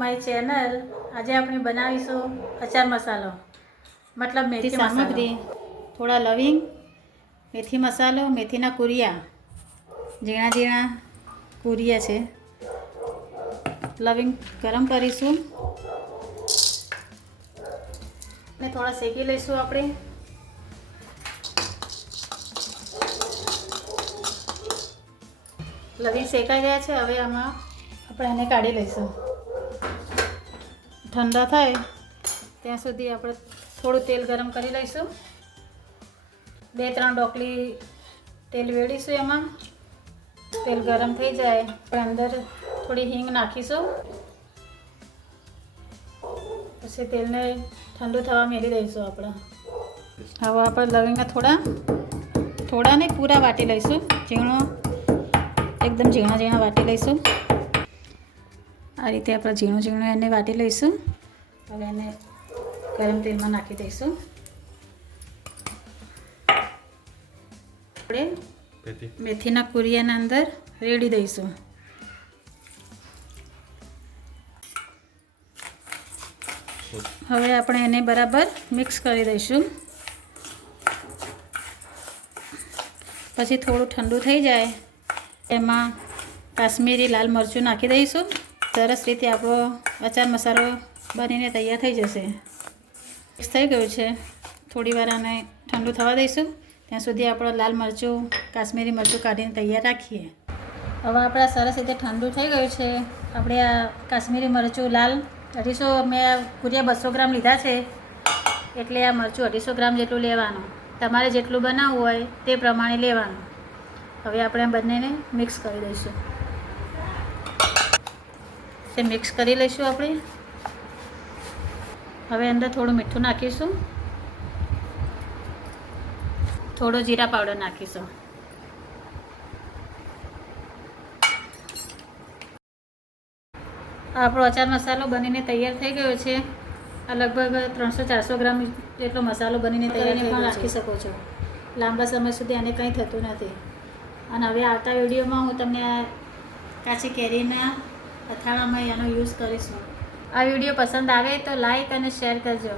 My channel. આજે આપણે બનાવીશું અચાર મસાલો, મતલબ મેથી સામગ્રી, થોડા લવિંગ, મેથી મસાલો, મેથીના કુરિયા, ઝીણા ઝીણા કુરિયા છે। લવિંગ ગરમ કરીશું ને થોડા શેકી લઈશું આપણે। લવિંગ શેકાઈ ગયા છે, હવે આમાં આપણે એને કાઢી લઈશું। ઠંડા થાય ત્યાં સુધી આપણે થોડું તેલ ગરમ કરી લઈશું। 2-3 ડોકલી તેલ વેડીશું। એમાં તેલ ગરમ થઈ જાય આપણે અંદર થોડી હિંગ નાખીશું, પછી તેલને ઠંડુ થવા મેળી દઈશું આપણે। હવે આપણે લવિંગને થોડા ને પૂરા વાટી લઈશું, એકદમ ઝીણા ઝીણા વાટી લઈશું। આ રીતે આપણે ઝીણું ઝીણું એને વાટી લઈશું। હવે એને ગરમ તેલમાં નાખી દઈશું। આપણે મેથીના કુરિયાના અંદર રેડી દઈશું। હવે આપણે એને બરાબર મિક્સ કરી દઈશું। પછી થોડું ઠંડુ થઈ જાય એમાં કાશ્મીરી લાલ મરચું નાખી દઈશું। સરસ રીતે આપણો અચાર મસાલો બનીને તૈયાર થઈ જશે। મિક્સ થઈ ગયું છે, થોડી વાર આને ઠંડુ થવા દઈશું, ત્યાં સુધી આપણો લાલ મરચું, કાશ્મીરી મરચું કાઢીને તૈયાર રાખીએ। હવે આપણા સરસ રીતે ઠંડુ થઈ ગયું છે। આપણે આ કાશ્મીરી મરચું લાલ 250, મેં કુરિયા 200 ગ્રામ લીધા છે, એટલે આ મરચું 250 ગ્રામ જેટલું લેવાનું। તમારે જેટલું બનાવવું હોય તે પ્રમાણે લેવાનું। હવે આપણે બંનેને મિક્સ કરી દઈશું। તે મિક્સ કરી લઈશું આપણે। હવે અંદર થોડું મીઠું નાખીશું, થોડો જીરા પાવડર નાખીશું। આપણો અચાર મસાલો બનીને તૈયાર થઈ ગયો છે। આ લગભગ 300-400 ગ્રામ જેટલો મસાલો બનીને તૈયાર પણ રાખી શકો છો। લાંબા સમય સુધી આને કંઈ થતું નથી। અને હવે આવતા વિડીયોમાં હું તમને આ કાચી કેરીના અથાણામાં એનો યુઝ કરીશું। આ વિડીયો પસંદ આવે તો લાઈક અને શેર કરજો।